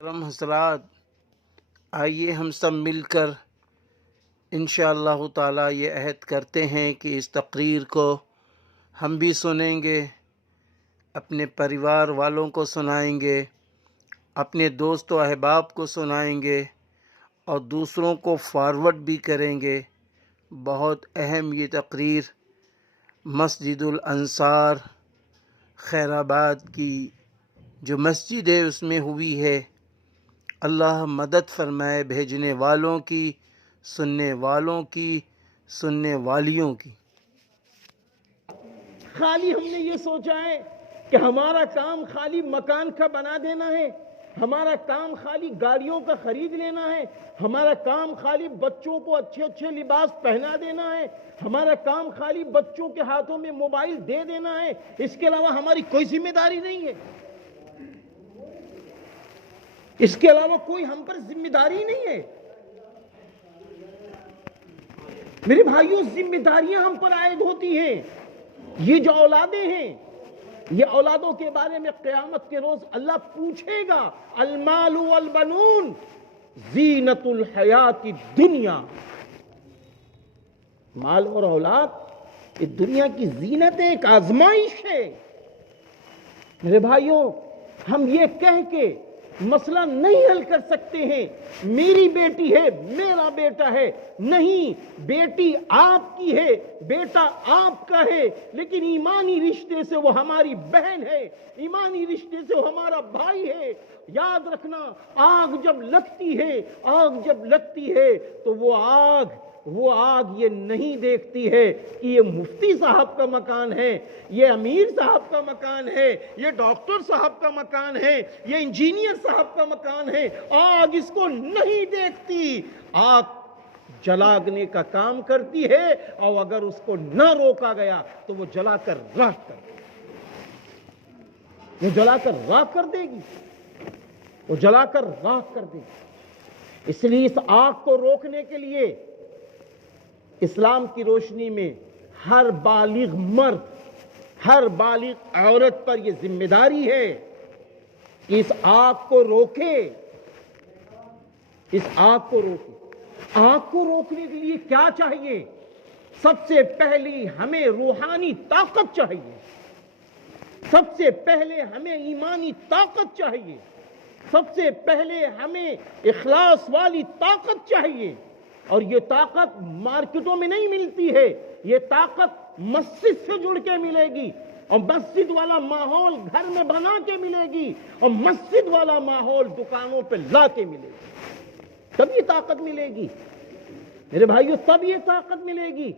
کرم حضرات، آئیے ہم سب مل کر انشاءاللہ تعالی یہ عہد کرتے ہیں کہ اس تقریر کو ہم بھی سنیں گے، اپنے پریوار والوں کو سنائیں گے، اپنے دوست و احباب کو سنائیں گے اور دوسروں کو فارورڈ بھی کریں گے۔ بہت اہم یہ تقریر مسجد الانصار خیر آباد کی جو مسجد ہے اس میں ہوئی ہے۔ اللہ مدد فرمائے بھیجنے والوں کی، سننے والوں کی، سننے والیوں کی۔ خالی ہم نے یہ سوچا ہے کہ ہمارا کام خالی مکان کا بنا دینا ہے، ہمارا کام خالی گاڑیوں کا خرید لینا ہے، ہمارا کام خالی بچوں کو اچھے اچھے لباس پہنا دینا ہے، ہمارا کام خالی بچوں کے ہاتھوں میں موبائل دے دینا ہے، اس کے علاوہ ہماری کوئی ذمہ داری نہیں ہے۔ اس کے علاوہ کوئی ہم پر ذمہ داری نہیں ہے۔ میرے بھائیوں، ذمہ داریاں ہم پر عائد ہوتی ہیں۔ یہ جو اولادیں ہیں، یہ اولادوں کے بارے میں قیامت کے روز اللہ پوچھے گا، المال والبنون زینت الحیات الدنیا۔ مال اور اولاد یہ دنیا کی زینت ہے، ایک آزمائش ہے۔ میرے بھائیوں، ہم یہ کہہ کے مسئلہ نہیں حل کر سکتے ہیں میری بیٹی ہے، میرا بیٹا ہے۔ نہیں، بیٹی آپ کی ہے، بیٹا آپ کا ہے، لیکن ایمانی رشتے سے وہ ہماری بہن ہے، ایمانی رشتے سے وہ ہمارا بھائی ہے۔ یاد رکھنا، آگ جب لگتی ہے تو وہ آگ یہ نہیں دیکھتی ہے کہ یہ مفتی صاحب کا مکان ہے، یہ امیر صاحب کا مکان ہے، یہ ڈاکٹر صاحب کا مکان ہے، یہ انجینئر صاحب کا مکان ہے۔ آگ اس کو نہیں دیکھتی، آگ جلانے کا کام کرتی ہے، اور اگر اس کو نہ روکا گیا تو وہ جلا کر راکھ کر دے گی، وہ جلا کر راکھ کر دے گی۔ اس لیے اس آگ کو روکنے کے لیے اسلام کی روشنی میں ہر بالغ مرد، ہر بالغ عورت پر یہ ذمہ داری ہے کہ اس آگ کو روکے، اس آگ کو روکے۔ آگ کو روکنے کے لیے کیا چاہیے؟ سب سے پہلی ہمیں روحانی طاقت چاہیے، سب سے پہلے ہمیں ایمانی طاقت چاہیے، سب سے پہلے ہمیں اخلاص والی طاقت چاہیے۔ اور یہ طاقت مارکیٹوں میں نہیں ملتی ہے، یہ طاقت مسجد سے جڑ کے ملے گی، اور مسجد والا ماحول گھر میں بنا کے ملے گی، اور مسجد والا ماحول دکانوں پہ لا کے ملے گی۔ تب یہ طاقت ملے گی میرے بھائیوں، تب یہ طاقت ملے گی۔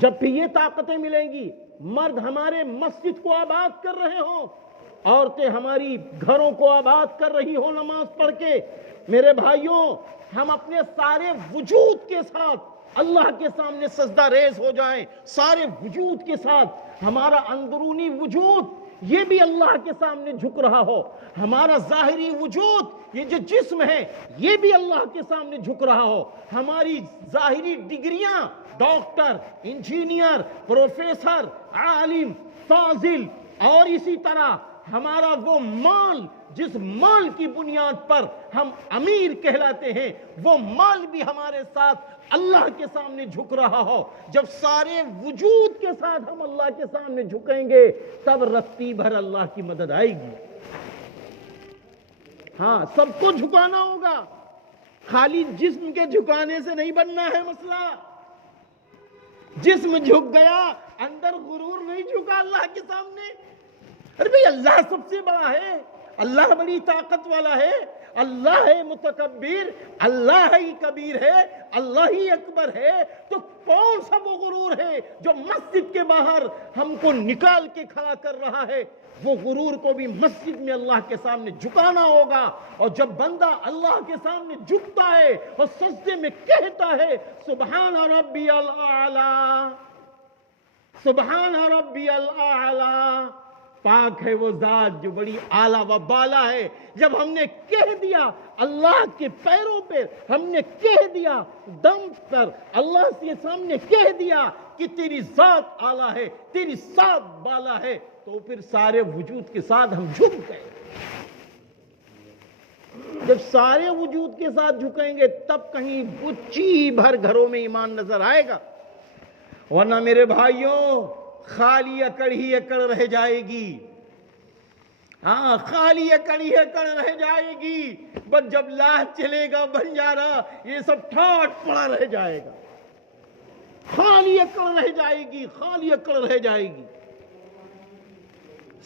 جب بھی یہ طاقتیں ملیں گی، مرد ہمارے مسجد کو آباد کر رہے ہوں، عورتیں ہماری گھروں کو آباد کر رہی ہوں نماز پڑھ کے، میرے بھائیوں ہم اپنے سارے وجود کے ساتھ اللہ کے سامنے سجدہ ریز ہو جائیں، سارے وجود کے ساتھ ہمارا اندرونی وجود یہ بھی اللہ کے سامنے جھک رہا ہو، ہمارا ظاہری وجود یہ جو جسم ہے یہ بھی اللہ کے سامنے جھک رہا ہو، ہماری ظاہری ڈگریاں ڈاکٹر، انجینئر، پروفیسر، عالم، فاضل، اور اسی طرح ہمارا وہ مال جس مال کی بنیاد پر ہم امیر کہلاتے ہیں، وہ مال بھی ہمارے ساتھ اللہ کے سامنے جھک رہا ہو۔ جب سارے وجود کے ساتھ ہم اللہ کے سامنے جھکیں گے تب رتی بھر اللہ کی مدد آئے گی۔ ہاں، سب کو جھکانا ہوگا، خالی جسم کے جھکانے سے نہیں بننا ہے مسئلہ۔ جسم جھک گیا، اندر غرور نہیں جھکا اللہ کے سامنے۔ ارے بھئی، اللہ سب سے بڑا ہے، اللہ بڑی طاقت والا ہے، اللہ ہے متکبر، اللہ ہی کبیر ہے، اللہ ہی اکبر ہے، تو کون سا وہ غرور ہے جو مسجد کے باہر ہم کو نکال کے کھڑا کر رہا ہے؟ وہ غرور کو بھی مسجد میں اللہ کے سامنے جھکانا ہوگا۔ اور جب بندہ اللہ کے سامنے جھکتا ہے اور سجدے میں کہتا ہے سبحان ربی الاعلی، سبحان ربی الاعلی، پاک ہے وہ ذات جو بڑی اعلیٰ و بالا ہے۔ جب ہم نے کہہ دیا اللہ کے پیروں پہ، ہم نے کہہ دیا دم پر، اللہ کے سامنے کہہ دیا کہ تیری ذات اعلیٰ ہے، تیری ذات بالا ہے، تو پھر سارے وجود کے ساتھ ہم جھک گئے۔ جب سارے وجود کے ساتھ جھکیں گے تب کہیں بچی بھر گھروں میں ایمان نظر آئے گا، ورنہ میرے بھائیوں خالی اکڑ ہی اکڑ رہ جائے گی. ہاں خالی اکڑ ہی اکڑ رہ جائے گی. بس جب لاہ چلے گا بنجارا یہ سب ٹھاٹ پڑا رہ جائے گا. خالی اکڑ رہ جائے گی، خالی اکڑ رہ جائے گی.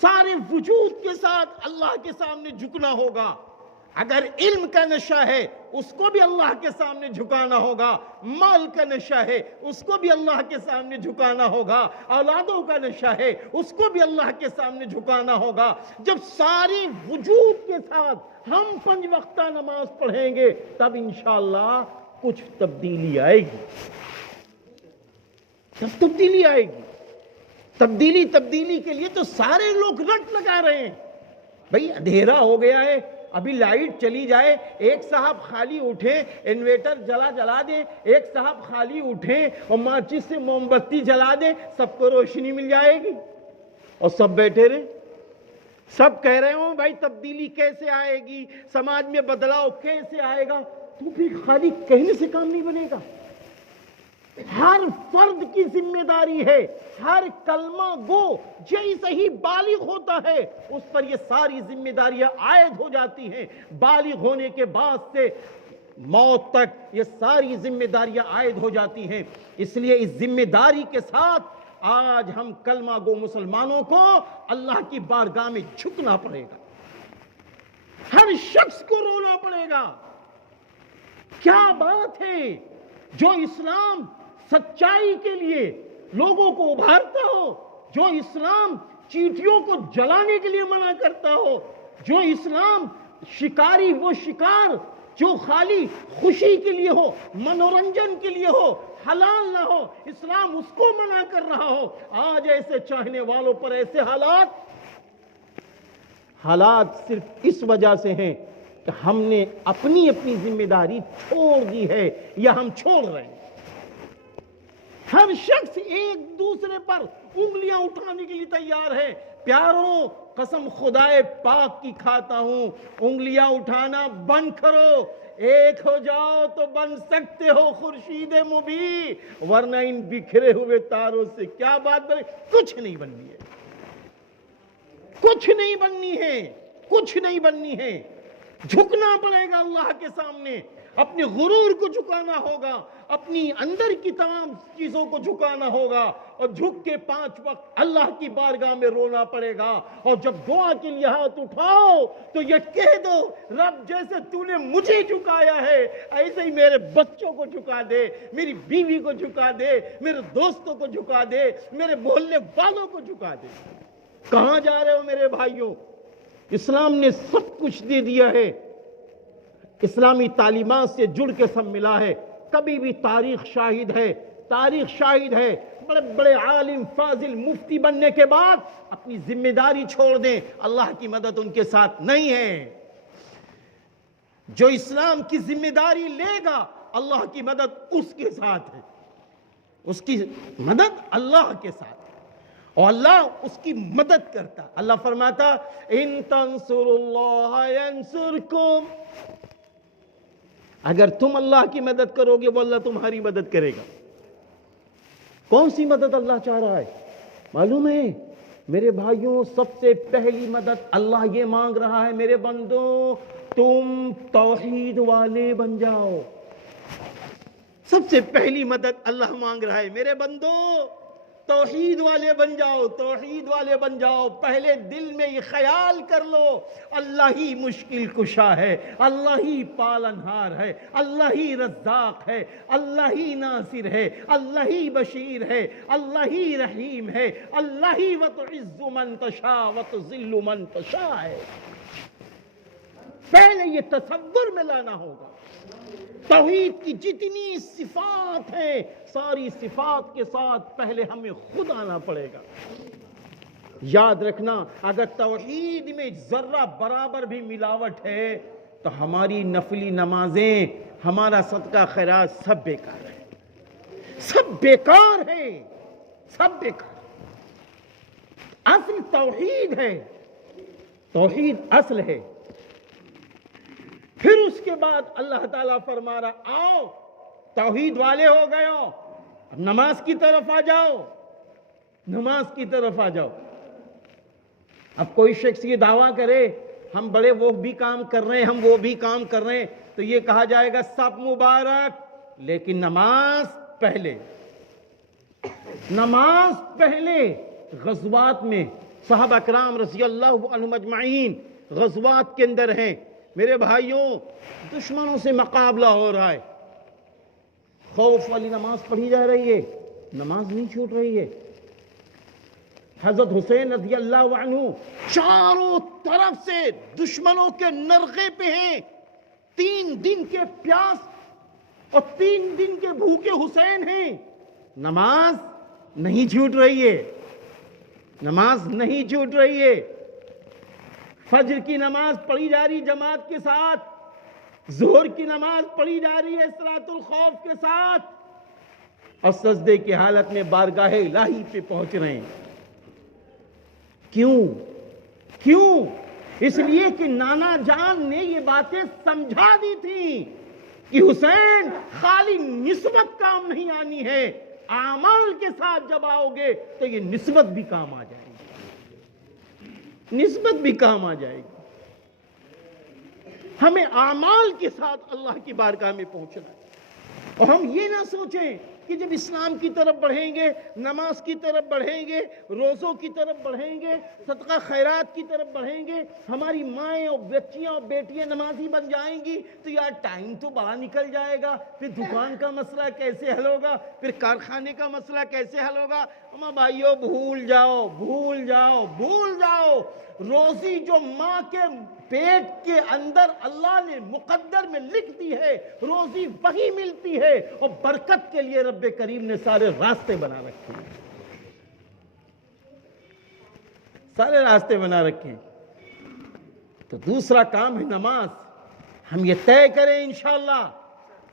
سارے وجود کے ساتھ اللہ کے سامنے جھکنا ہوگا. اگر علم کا نشہ ہے اس کو بھی اللہ کے سامنے جھکانا ہوگا، مال کا نشہ ہے اس کو بھی اللہ کے سامنے جھکانا ہوگا، اولادوں کا نشہ ہے اس کو بھی اللہ کے سامنے جھکانا ہوگا. جب ساری وجود کے ساتھ ہم 5 وقتہ نماز پڑھیں گے تب انشاءاللہ کچھ تبدیلی آئے گی. تب تبدیلی آئے گی. تبدیلی کے لیے تو سارے لوگ رٹ لگا رہے ہیں. بھئی اندھیرا ہو گیا ہے، ابھی لائٹ چلی جائے، ایک صاحب خالی اٹھیں انویٹر جلا دیں، ایک صاحب خالی اٹھیں اور ماچس سے موم بتی جلا دیں، سب کو روشنی مل جائے گی. اور سب بیٹھے رہیں، سب کہہ رہے ہوں بھائی تبدیلی کیسے آئے گی، سماج میں بدلاؤ کیسے آئے گا. تو پھر خالی کہنے سے کام نہیں بنے گا. ہر فرد کی ذمہ داری ہے. ہر کلمہ گو جیسے ہی بالغ ہوتا ہے اس پر یہ ساری ذمہ داریاں عائد ہو جاتی ہیں. بالغ ہونے کے بعد سے موت تک یہ ساری ذمہ داریاں عائد ہو جاتی ہیں. اس لیے اس ذمہ داری کے ساتھ آج ہم کلمہ گو مسلمانوں کو اللہ کی بارگاہ میں جھکنا پڑے گا. ہر شخص کو رونا پڑے گا. کیا بات ہے جو اسلام سچائی کے لیے لوگوں کو ابھارتا ہو، جو اسلام چیٹیوں کو جلانے کے لیے منع کرتا ہو، جو اسلام شکاری وہ شکار جو خالی خوشی کے لیے ہو، منورنجن کے لیے ہو، حلال نہ ہو، اسلام اس کو منع کر رہا ہو. آج ایسے چاہنے والوں پر ایسے حالات صرف اس وجہ سے ہیں کہ ہم نے اپنی ذمہ داری چھوڑ دی ہے یا ہم چھوڑ رہے ہیں. ہر شخص ایک دوسرے پر انگلیاں اٹھانے کے لیے تیار ہے. پیاروں قسم خدائے پاک کی کھاتا ہوں، انگلیاں اٹھانا بند کرو. ایک ہو جاؤ تو بن سکتے ہو خورشید مبیں، ورنہ ان بکھرے ہوئے تاروں سے کیا بات بنے. کچھ نہیں بننی ہے، کچھ نہیں بننی ہے، کچھ نہیں بننی ہے. جھکنا پڑے گا اللہ کے سامنے. اپنے غرور کو جھکانا ہوگا، اپنی اندر کی تمام چیزوں کو جھکانا ہوگا اور جھک کے 5 وقت اللہ کی بارگاہ میں رونا پڑے گا. اور جب دعا کے لیے ہاتھ اٹھاؤ تو یہ کہہ دو رب جیسے تو نے مجھے جھکایا ہے ایسے ہی میرے بچوں کو جھکا دے، میری بیوی کو جھکا دے، میرے دوستوں کو جھکا دے، میرے محلے والوں کو جھکا دے. کہاں جا رہے ہو میرے بھائیوں؟ اسلام نے سب کچھ دے دیا ہے. اسلامی تعلیمات سے جڑ کے سب ملا ہے. کبھی بھی تاریخ شاہد ہے بڑے بڑے عالم فاضل مفتی بننے کے بعد اپنی ذمہ داری چھوڑ دیں، اللہ کی مدد ان کے ساتھ نہیں ہے. جو اسلام کی ذمہ داری لے گا اللہ کی مدد اس کے ساتھ ہے، اس کی مدد اللہ کے ساتھ ہے اور اللہ اس کی مدد کرتا. اللہ فرماتا ان تنصروا اللہ ینصرکم، اگر تم اللہ کی مدد کرو گے وہ اللہ تمہاری مدد کرے گا. کون سی مدد اللہ چاہ رہا ہے معلوم ہے میرے بھائیوں؟ سب سے پہلی مدد اللہ یہ مانگ رہا ہے میرے بندوں تم توحید والے بن جاؤ. سب سے پہلی مدد اللہ مانگ رہا ہے میرے بندوں توحید والے بن جاؤ، توحید والے بن جاؤ. پہلے دل میں یہ خیال کر لو اللہ ہی مشکل کشا ہے، اللہ ہی پالنہار ہے، اللہ ہی رزاق ہے، اللہ ہی ناصر ہے، اللہ ہی بشیر ہے، اللہ ہی رحیم ہے، اللہ ہی وتعز من تشاء وتذل من تشاء ہے. پہلے یہ تصور میں لانا ہوگا. توحید کی جتنی صفات ہیں ساری صفات کے ساتھ پہلے ہمیں خود آنا پڑے گا. یاد رکھنا اگر توحید میں ذرہ برابر بھی ملاوٹ ہے تو ہماری نفلی نمازیں، ہمارا صدقہ خیرات سب بیکار ہے، سب بیکار ہے، سب بیکار. اصل توحید ہے، توحید اصل ہے. پھر اس کے بعد اللہ تعالیٰ فرما رہا آؤ توحید والے ہو گئے ہو، اب نماز کی طرف آ جاؤ، نماز کی طرف آ جاؤ۔ اب کوئی شخص یہ دعویٰ کرے ہم بڑے وہ بھی کام کر رہے ہیں، ہم وہ بھی کام کر رہے ہیں، تو یہ کہا جائے گا سب مبارک، لیکن نماز پہلے، نماز پہلے۔ غزوات میں صحابہ کرام رضی اللہ عنہم اجمعین غزوات کے اندر ہیں، میرے بھائیوں دشمنوں سے مقابلہ ہو رہا ہے، خوف والی نماز پڑھی جا رہی ہے، نماز نہیں چھوٹ رہی ہے۔ حضرت حسین رضی اللہ عنہ چاروں طرف سے دشمنوں کے نرغے پہ ہیں، 3 دن کے پیاس اور 3 دن کے بھوکے حسین ہیں، نماز نہیں چھوٹ رہی ہے، نماز نہیں چھوٹ رہی ہے۔ فجر کی نماز پڑھی جا رہی جماعت کے ساتھ، ظہر کی نماز پڑھی جا رہی ہے صلاۃ الخوف کے ساتھ، اور سجدے کی حالت میں بارگاہ الہی پہ پہنچ رہے ہیں۔ کیوں؟ اس لیے کہ نانا جان نے یہ باتیں سمجھا دی تھی کہ حسین خالی نسبت کام نہیں آنی ہے، اعمال کے ساتھ جب آؤ گے تو یہ نسبت بھی کام آ جائے گی، نسبت بھی کام آ جائے گی۔ ہمیں اعمال کے ساتھ اللہ کی بارگاہ میں پہنچنا ہے، اور ہم یہ نہ سوچیں کہ جب اسلام کی طرف بڑھیں گے، نماز کی طرف بڑھیں گے، روزوں کی طرف بڑھیں گے، صدقہ خیرات کی طرف بڑھیں گے، ہماری مائیں اور بچیاں اور بیٹیاں نمازی بن جائیں گی تو یار ٹائم تو بڑا نکل جائے گا، پھر دکان کا مسئلہ کیسے حل ہوگا، پھر کارخانے کا مسئلہ کیسے حل ہوگا۔ اما بھائیو بھول جاؤ، بھول جاؤ، بھول جاؤ، روزی جو ماں کے پیٹ کے اندر اللہ نے مقدر میں لکھ دی ہے، روزی وہی ملتی ہے، اور برکت کے لیے رب کریم نے سارے راستے بنا رکھے ہیں، سارے راستے بنا رکھے ہیں۔ تو دوسرا کام ہے نماز۔ ہم یہ طے کریں انشاءاللہ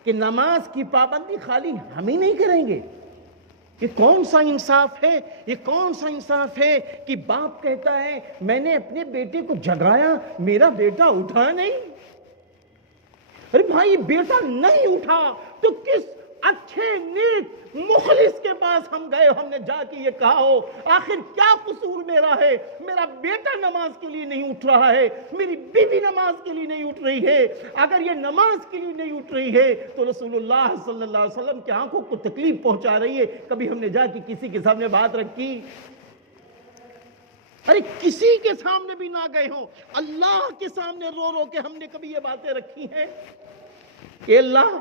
کہ نماز کی پابندی خالی ہم ہی نہیں کریں گے۔ یہ کون سا انصاف ہے، یہ کون سا انصاف ہے کہ باپ کہتا ہے میں نے اپنے بیٹے کو جگایا، میرا بیٹا اٹھا نہیں۔ ارے بھائی بیٹا نہیں اٹھا تو کس اچھے نیک مخلص کے پاس ہم گئے، ہم نے جا کے یہ کہا ہو آخر کیا قصور میرا ہے، میرا بیٹا نماز کے لیے نہیں اٹھ رہا ہے، میری بیوی نماز کے لیے نہیں اٹھ رہی ہے۔ اگر یہ نماز کے لیے نہیں اٹھ رہی ہے تو رسول اللہ صلی اللہ علیہ وسلم کی آنکھوں کو تکلیف پہنچا رہی ہے۔ کبھی ہم نے جا کے کسی کے سامنے بات رکھی؟ ارے کسی کے سامنے بھی نہ گئے ہوں، اللہ کے سامنے رو رو کے ہم نے کبھی یہ باتیں رکھی ہیں کہ اللہ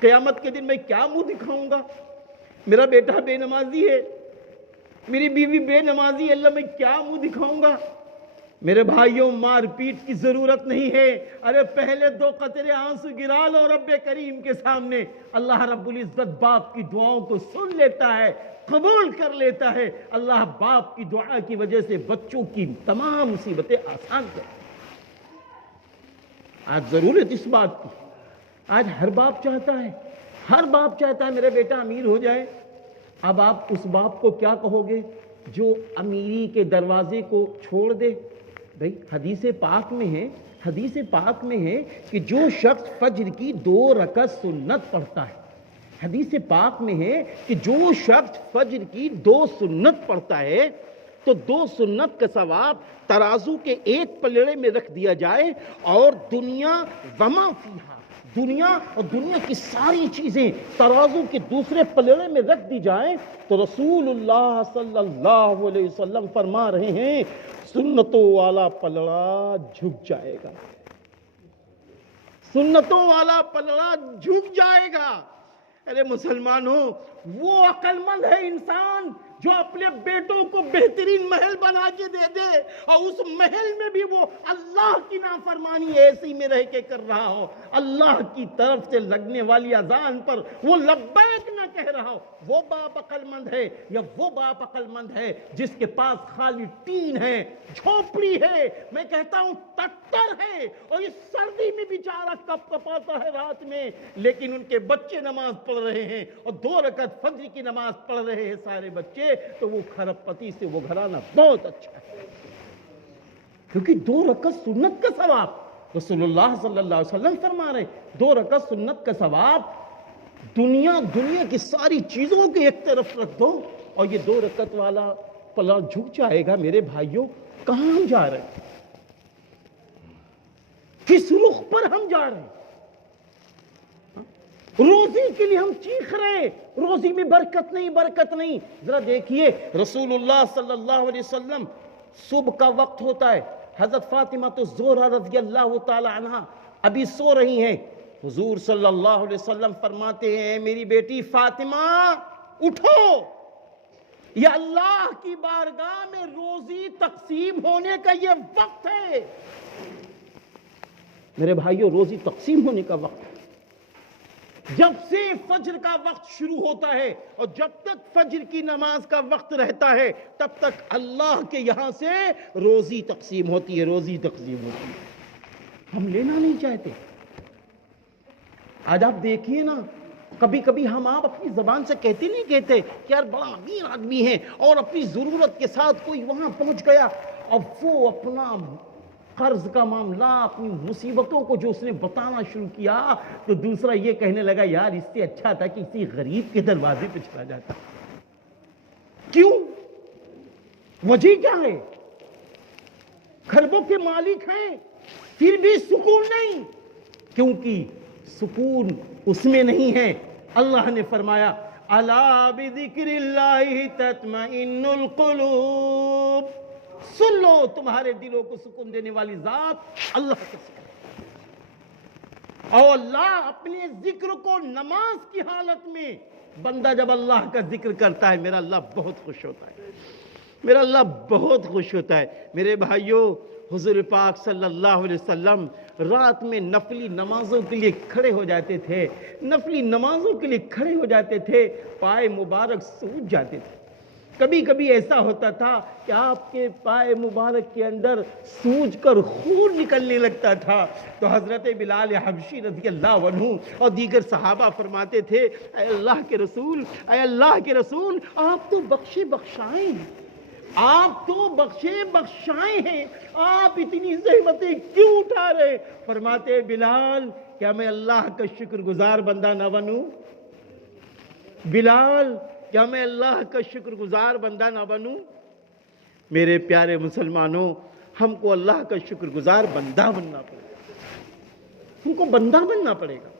قیامت کے دن میں کیا منہ دکھاؤں گا، میرا بیٹا بے نمازی ہے، میری بیوی بے نمازی ہے، اللہ میں کیا منہ دکھاؤں گا؟ میرے بھائیوں مار پیٹ کی ضرورت نہیں ہے، ارے پہلے 2 قطرے آنسو گرا لو رب کریم کے سامنے، اللہ رب العزت باپ کی دعاؤں کو سن لیتا ہے، قبول کر لیتا ہے۔ اللہ باپ کی دعا کی وجہ سے بچوں کی تمام مصیبتیں آسان کر۔ آج ضرورت اس بات کی، آج ہر باپ چاہتا ہے، ہر باپ چاہتا ہے میرا بیٹا امیر ہو جائے۔ اب آپ اس باپ کو کیا کہو گے جو امیری کے دروازے کو چھوڑ دے؟ بھئی حدیث پاک میں ہے، حدیث پاک میں ہے کہ جو شخص فجر کی 2 رکعت سنت پڑھتا ہے، حدیث پاک میں ہے کہ جو شخص فجر کی 2 سنت پڑھتا ہے تو 2 سنت کا ثواب ترازو کے ایک پلڑے میں رکھ دیا جائے، اور دنیا وما فیہا، دنیا اور دنیا کی ساری چیزیں ترازو کے دوسرے پلڑے میں رکھ دی جائیں، تو رسول اللہ صلی اللہ علیہ وسلم فرما رہے ہیں سنتوں والا پلڑا جھک جائے گا، سنتوں والا پلڑا جھک جائے گا۔ ارے مسلمانوں، وہ عقل مند ہے انسان جو اپنے بیٹوں کو بہترین محل بنا کے دے دے، اور اس محل میں بھی وہ اللہ کی نافرمانی ایسی میں رہ کے کر رہا ہو، اللہ کی طرف سے لگنے والی اذان پر وہ لبیک نہ کہہ رہا ہو۔ وہ باپ عقل مند ہے یا وہ باپ عقل مند ہے جس کے پاس خالی ٹین ہے، جھوپڑی ہے، میں کہتا ہوں ٹٹر ہے، اور اس سردی میں بیچارہ کپ کپاتا ہے رات میں، لیکن ان کے بچے نماز پڑھ رہے ہیں اور 2 رکعت فجر کی نماز پڑھ رہے ہیں سارے بچے، تو وہ کھرب پتی سے وہ گھرانہ بہت اچھا ہے، کیونکہ 2 رکعت سنت کا ثواب رسول اللہ صلی اللہ علیہ وسلم فرما رہے 2 رکعت سنت کا ثواب دنیا کی ساری چیزوں کے ایک طرف رکھ دو اور یہ 2 رکعت والا پلا جھک جائے گا. میرے بھائیوں کہاں ہم جا رہے ہیں؟ کس رخ پر ہم جا رہے ہیں؟ روزی کے لیے ہم چیخ رہے روزی میں برکت نہیں. ذرا دیکھیے رسول اللہ صلی اللہ علیہ وسلم صبح کا وقت ہوتا ہے. حضرت فاطمہ تو زہرا رضی اللہ تعالی عنہ ابھی سو رہی ہیں. حضور صلی اللہ علیہ وسلم فرماتے ہیں میری بیٹی فاطمہ اٹھو، یہ اللہ کی بارگاہ میں روزی تقسیم ہونے کا یہ وقت ہے. میرے بھائیوں روزی تقسیم ہونے کا وقت ہے. جب سے فجر کا وقت شروع ہوتا ہے اور جب تک فجر کی نماز کا وقت رہتا ہے تب تک اللہ کے یہاں سے روزی تقسیم ہوتی ہے. ہم لینا نہیں چاہتے. آج آپ دیکھیے نا کبھی کبھی ہم آپ اپنی زبان سے کہتے کہ یار بڑا امیر آدمی ہے اور اپنی ضرورت کے ساتھ کوئی وہاں پہنچ گیا اب وہ اپنا قرض کا معاملہ اپنی مصیبتوں کو جو اس نے بتانا شروع کیا تو دوسرا یہ کہنے لگا یار اس سے اچھا تھا کہ کسی غریب کے دروازے پہ چلا جاتا. کیوں؟ وجہ کیا ہے؟ خربوں کے مالک ہیں پھر بھی سکون نہیں. کیونکہ سکون اس میں نہیں ہے. اللہ نے فرمایا الا بذکر اللہ تطمئن القلوب. سن لو تمہارے دلوں کو سکون دینے والی ذات اللہ کا ذکر. اور اللہ اپنے ذکر کو نماز کی حالت میں بندہ جب اللہ کا ذکر کرتا ہے میرا اللہ بہت خوش ہوتا ہے. میرا اللہ بہت خوش ہوتا ہے. میرے بھائیوں حضور پاک صلی اللہ علیہ وسلم رات میں نفلی نمازوں کے لیے کھڑے ہو جاتے تھے. نفلی نمازوں کے لیے کھڑے ہو جاتے تھے پائے مبارک سوج جاتے تھے. کبھی کبھی ایسا ہوتا تھا کہ آپ کے پائے مبارک کے اندر سوج کر خون نکلنے لگتا تھا تو حضرت بلال حبشی رضی اللہ عنہ اور دیگر صحابہ فرماتے تھے اے اللہ کے رسول آپ تو بخشائیں ہیں. آپ تو بخشائیں ہیں. آپ اتنی زحمتیں کیوں اٹھا رہے؟ فرماتے بلال کیا میں اللہ کا شکر گزار بندہ نہ بنوں؟ بلال کیا میں اللہ کا شکر گزار بندہ نہ بنوں؟ میرے پیارے مسلمانوں ہم کو اللہ کا شکر گزار بندہ بننا پڑے گا. ہم کو بندہ بننا پڑے گا.